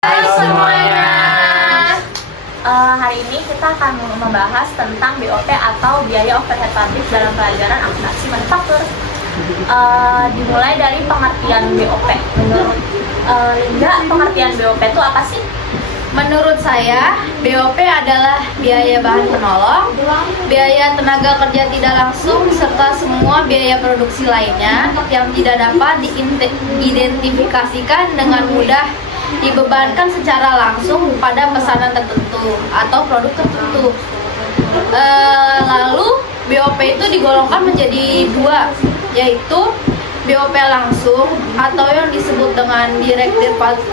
Hai semuanya. Hari ini kita akan membahas tentang BOP atau biaya overhead pabrik dalam pelajaran akuntansi manufaktur. Dimulai dari pengertian BOP. Menurut Linda, pengertian BOP itu apa sih? Menurut saya, BOP adalah biaya bahan penolong, biaya tenaga kerja tidak langsung, serta semua biaya produksi lainnya yang tidak dapat diidentifikasikan dengan mudah dibebankan secara langsung pada pesanan tertentu atau produk tertentu. Lalu, BOP itu digolongkan menjadi dua, yaitu BOP langsung atau yang disebut dengan Direct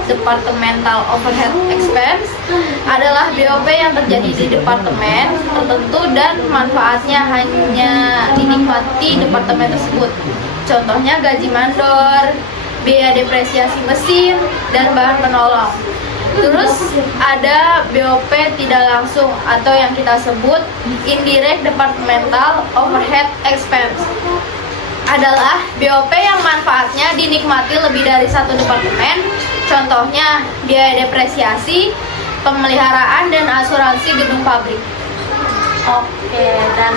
Departmental Overhead Expense adalah BOP yang terjadi di departemen tertentu dan manfaatnya hanya dinikmati departemen tersebut. Contohnya gaji mandor, biaya depresiasi mesin, dan bahan penolong. Terus ada BOP tidak langsung atau yang kita sebut Indirect Departmental Overhead Expense adalah BOP yang manfaatnya dinikmati lebih dari satu departemen, contohnya biaya depresiasi, pemeliharaan, dan asuransi gedung pabrik. Oke, dan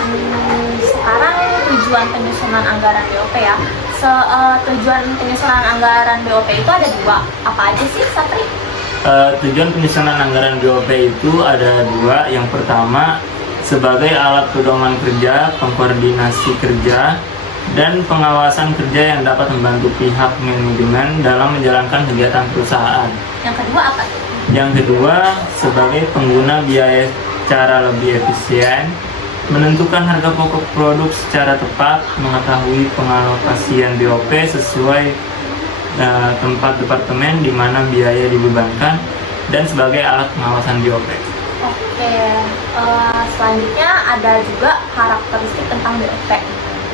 sekarang tujuan penyusunan anggaran BOP ya. Tujuan penyusunan anggaran BOP itu ada dua. Apa aja sih, Sapri? Tujuan penyusunan anggaran BOP itu ada dua. Yang pertama, sebagai alat pedoman kerja, pengkoordinasi kerja, dan pengawasan kerja yang dapat membantu pihak manajemen dalam menjalankan kegiatan perusahaan. Yang kedua apa? Yang kedua, sebagai pengguna biaya secara lebih efisien, menentukan harga pokok produk secara tepat, mengetahui pengalokasian BOP sesuai tempat departemen di mana biaya dibebankan, dan sebagai alat pengawasan BOP. Oke, selanjutnya ada juga karakteristik tentang BOP.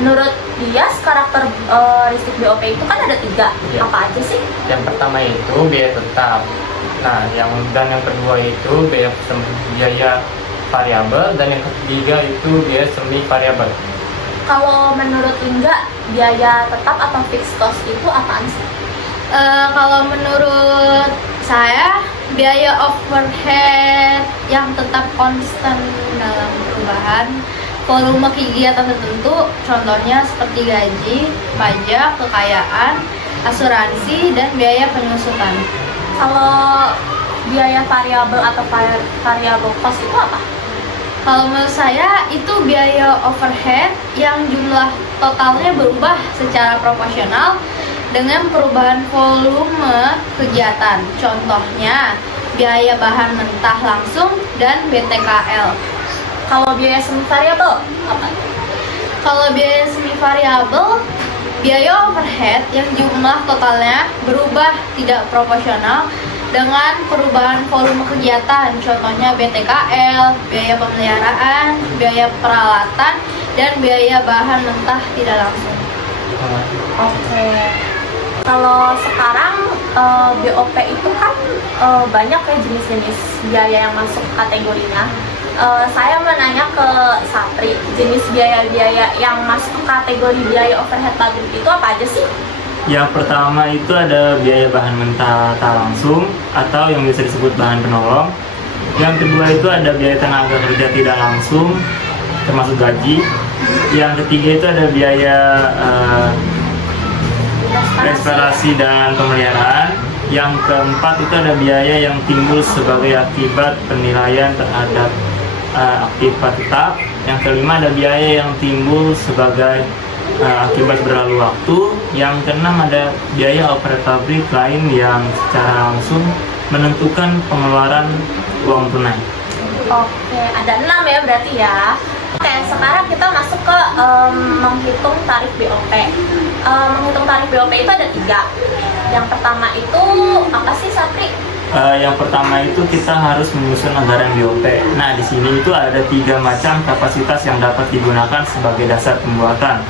Menurut Dias, karakteristik BOP itu kan ada tiga. Ya. Apa aja sih? Yang pertama itu biaya tetap. Nah, yang kedua itu biaya variabel, dan yang ketiga itu biaya semi variabel. Kalau menurut Linda, biaya tetap atau fixed cost itu apaan sih? Kalau menurut saya, biaya overhead yang tetap konstan dalam perubahan volume kegiatan tertentu, contohnya seperti gaji, pajak, kekayaan, asuransi, dan biaya penyusutan. Kalau biaya variabel atau variable cost itu apa? Kalau menurut saya, itu biaya overhead yang jumlah totalnya berubah secara proporsional dengan perubahan volume kegiatan. Contohnya, biaya bahan mentah langsung dan BTKL. Kalau biaya semi variabel apa? Kalau biaya semi variabel, biaya overhead yang jumlah totalnya berubah tidak proporsional dengan perubahan volume kegiatan, contohnya BTKL, biaya pemeliharaan, biaya peralatan, dan biaya bahan mentah tidak langsung. Oke. Kalau sekarang BOP itu kan banyak ya jenis-jenis biaya yang masuk kategorinya. Saya mau nanya ke Sapri, jenis biaya-biaya yang masuk kategori biaya overhead pabrik itu apa aja sih? Yang pertama itu ada biaya bahan mentah tak langsung atau yang bisa disebut bahan penolong. Yang kedua itu ada biaya tenaga kerja tidak langsung, termasuk gaji. Yang ketiga itu ada biaya restorasi dan pemeliharaan. Yang keempat itu ada biaya yang timbul sebagai akibat penilaian terhadap aktivitas tetap. Yang kelima ada biaya yang timbul sebagai akibat berlalu waktu. Yang keenam ada biaya overhead pabrik lain yang secara langsung menentukan pengeluaran uang tunai. Oke, ada 6 ya berarti ya. Oke, sekarang kita masuk ke menghitung tarif BOP. Menghitung tarif BOP itu ada 3. Yang pertama itu apa sih, Sapri? Yang pertama itu kita harus menyusun anggaran BOP. Nah, di sini itu ada 3 macam kapasitas yang dapat digunakan sebagai dasar pembuatan.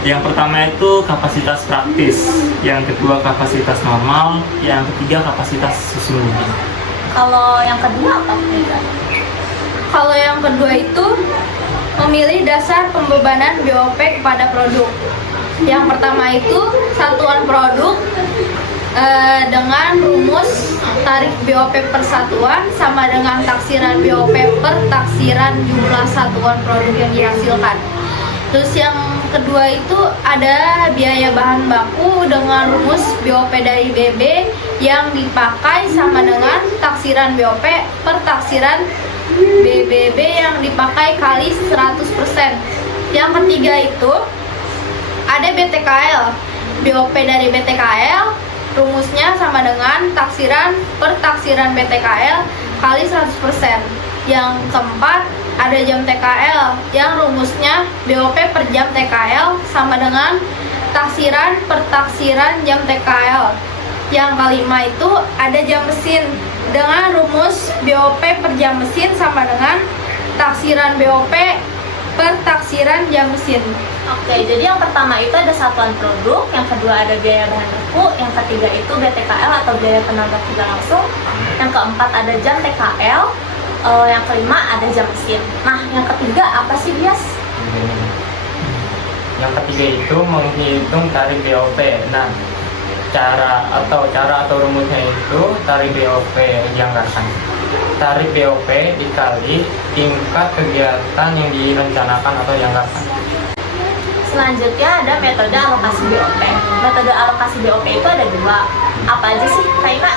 Yang pertama itu kapasitas praktis, yang kedua kapasitas normal, yang ketiga kapasitas sesungguhnya. Kalau yang kedua apa? Kalau yang kedua itu memilih dasar pembebanan BOP kepada produk. Yang pertama itu satuan produk, dengan rumus tarif BOP per satuan sama dengan taksiran BOP per taksiran jumlah satuan produk yang dihasilkan. Terus yang kedua itu ada biaya bahan baku dengan rumus BOP dari BB yang dipakai sama dengan taksiran BOP per taksiran BBB yang dipakai kali 100%. Yang ketiga itu ada BTKL. BOP dari BTKL rumusnya sama dengan taksiran per taksiran BTKL kali 100%. Yang keempat ada jam TKL yang rumusnya BOP per jam TKL sama dengan taksiran per taksiran jam TKL. Yang kelima itu ada jam mesin dengan rumus BOP per jam mesin sama dengan taksiran BOP per taksiran jam mesin. Oke, jadi yang pertama itu ada satuan produk, yang kedua ada biaya bahan baku, yang ketiga itu BTKL atau biaya tenaga kerja langsung, yang keempat ada jam TKL, yang kelima ada jam mesin. Nah, yang ketiga apa sih, Bias? Yang ketiga itu menghitung tarif BOP. Nah, cara atau rumusnya itu tarif BOP dianggarkan. Tarif BOP dikali tingkat kegiatan yang direncanakan atau dianggarkan. Selanjutnya ada metode alokasi BOP. Metode alokasi BOP itu ada dua. Apa aja sih, Kak Ina?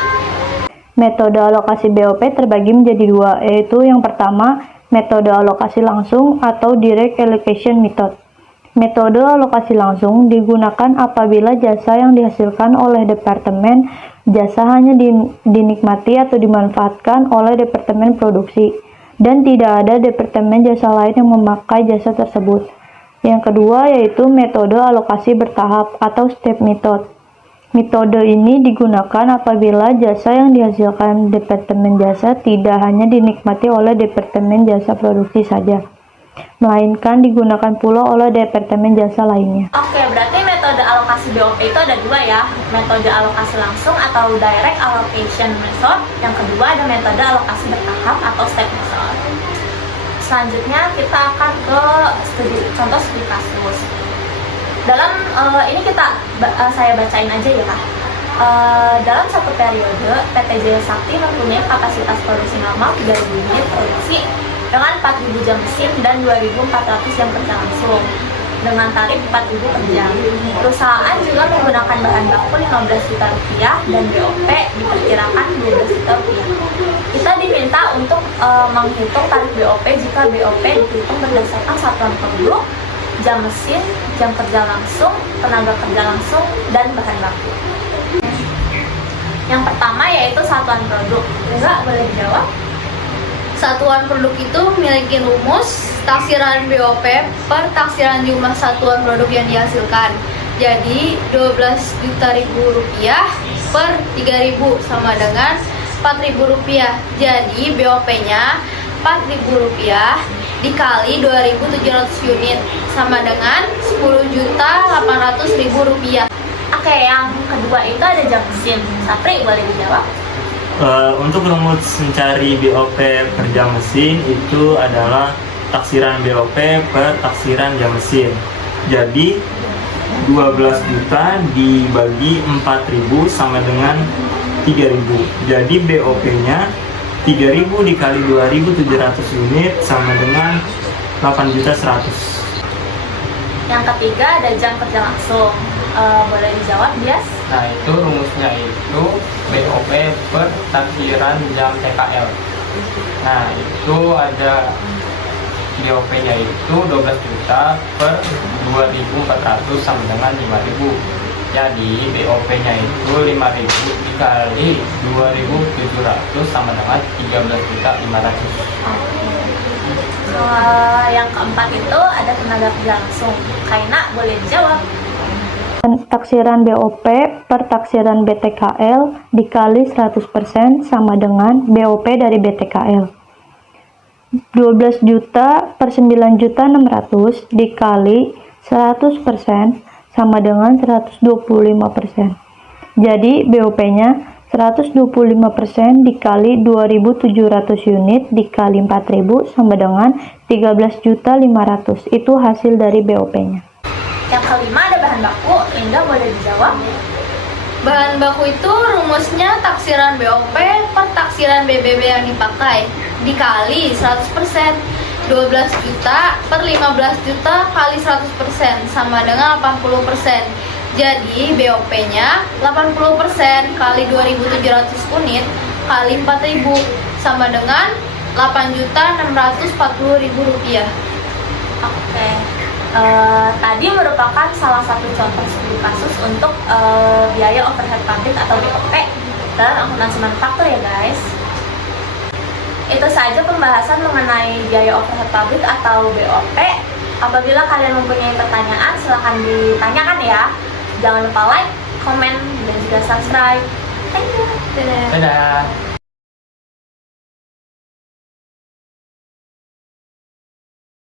Metode alokasi BOP terbagi menjadi dua, yaitu yang pertama, metode alokasi langsung atau direct allocation method. Metode alokasi langsung digunakan apabila jasa yang dihasilkan oleh departemen jasa hanya dinikmati atau dimanfaatkan oleh departemen produksi, dan tidak ada departemen jasa lain yang memakai jasa tersebut. Yang kedua yaitu metode alokasi bertahap atau step method. Metode ini digunakan apabila jasa yang dihasilkan departemen jasa tidak hanya dinikmati oleh departemen jasa produksi saja, melainkan digunakan pula oleh departemen jasa lainnya. Oke, berarti metode alokasi BOP itu ada dua ya. Metode alokasi langsung atau direct allocation method. Yang kedua ada metode alokasi bertahap atau step method. Selanjutnya kita akan ke contoh studi kasus. Dalam ini saya bacain aja ya Kak. Dalam satu periode, PT Jaya Sakti mempunyai kapasitas produksi normal 3.000 unit produksi dengan 4.000 jam mesin dan 2.400 jam kerja langsung dengan tarif 4.000 per jam. Perusahaan juga menggunakan bahan baku 15 juta rupiah dan BOP diperkirakan 12 juta rupiah. Kita diminta untuk menghitung tarif BOP jika BOP dihitung berdasarkan satuan produk, jam mesin, jam kerja langsung, tenaga kerja langsung, dan bahan baku. Yang pertama yaitu satuan produk. Enggak, boleh dijawab? Satuan produk itu memiliki rumus taksiran BOP per taksiran jumlah satuan produk yang dihasilkan. Jadi 12 juta rupiah per 3.000 sama dengan 4.000 rupiah. Jadi BOP-nya 4.000 rupiah dikali 2.700 unit sama dengan 10.800.000 rupiah. Oke, yang kedua itu ada jam mesin. Sapri, boleh dijawab? Untuk rumus mencari BOP per jam mesin itu adalah taksiran BOP per taksiran jam mesin. Jadi 12 juta dibagi 4.000 sama dengan 3.000. Jadi BOP-nya 3.000 dikali 2.700 unit sama dengan 8.100.000. Yang ketiga ada jam kerja langsung. Boleh dijawab, Bias? Nah, itu rumusnya itu BOP per taksiran jam TKL. Nah, itu ada BOP-nya itu 12 juta per 2.400 sama dengan 5.000. Jadi BOP-nya itu 5.000 dikali 2.700 sama dengan 13.500. Yang keempat itu ada tenaga kerja langsung. Kaina, boleh dijawab? Taksiran BOP per taksiran BTKL dikali 100% sama dengan BOP dari BTKL. 12 juta per 9.600.000 dikali 100% sama dengan 125%. Jadi BOP-nya 125% dikali 2.700 unit dikali 4.000 sama dengan 13.500.000. Itu hasil dari BOP-nya. Yang kelima ada bahan baku. Lingga, boleh dijawab? Bahan baku itu rumusnya taksiran BOP per taksiran BBB yang dipakai dikali 100%. 12 juta per 15 juta kali 100% sama dengan 80%. Jadi BOP-nya 80% kali 2.700 unit kali 4.000 sama dengan 8.640.000 rupiah. Oke. Tadi merupakan salah satu contoh studi kasus untuk biaya overhead pabrik atau BOP dalam akuntansi manufaktur ya guys. Itu saja pembahasan mengenai biaya overhead pabrik atau BOP. Apabila kalian mempunyai pertanyaan silahkan ditanyakan ya. Jangan lupa like, comment, dan juga subscribe. Thank you. Dadah. Dadah.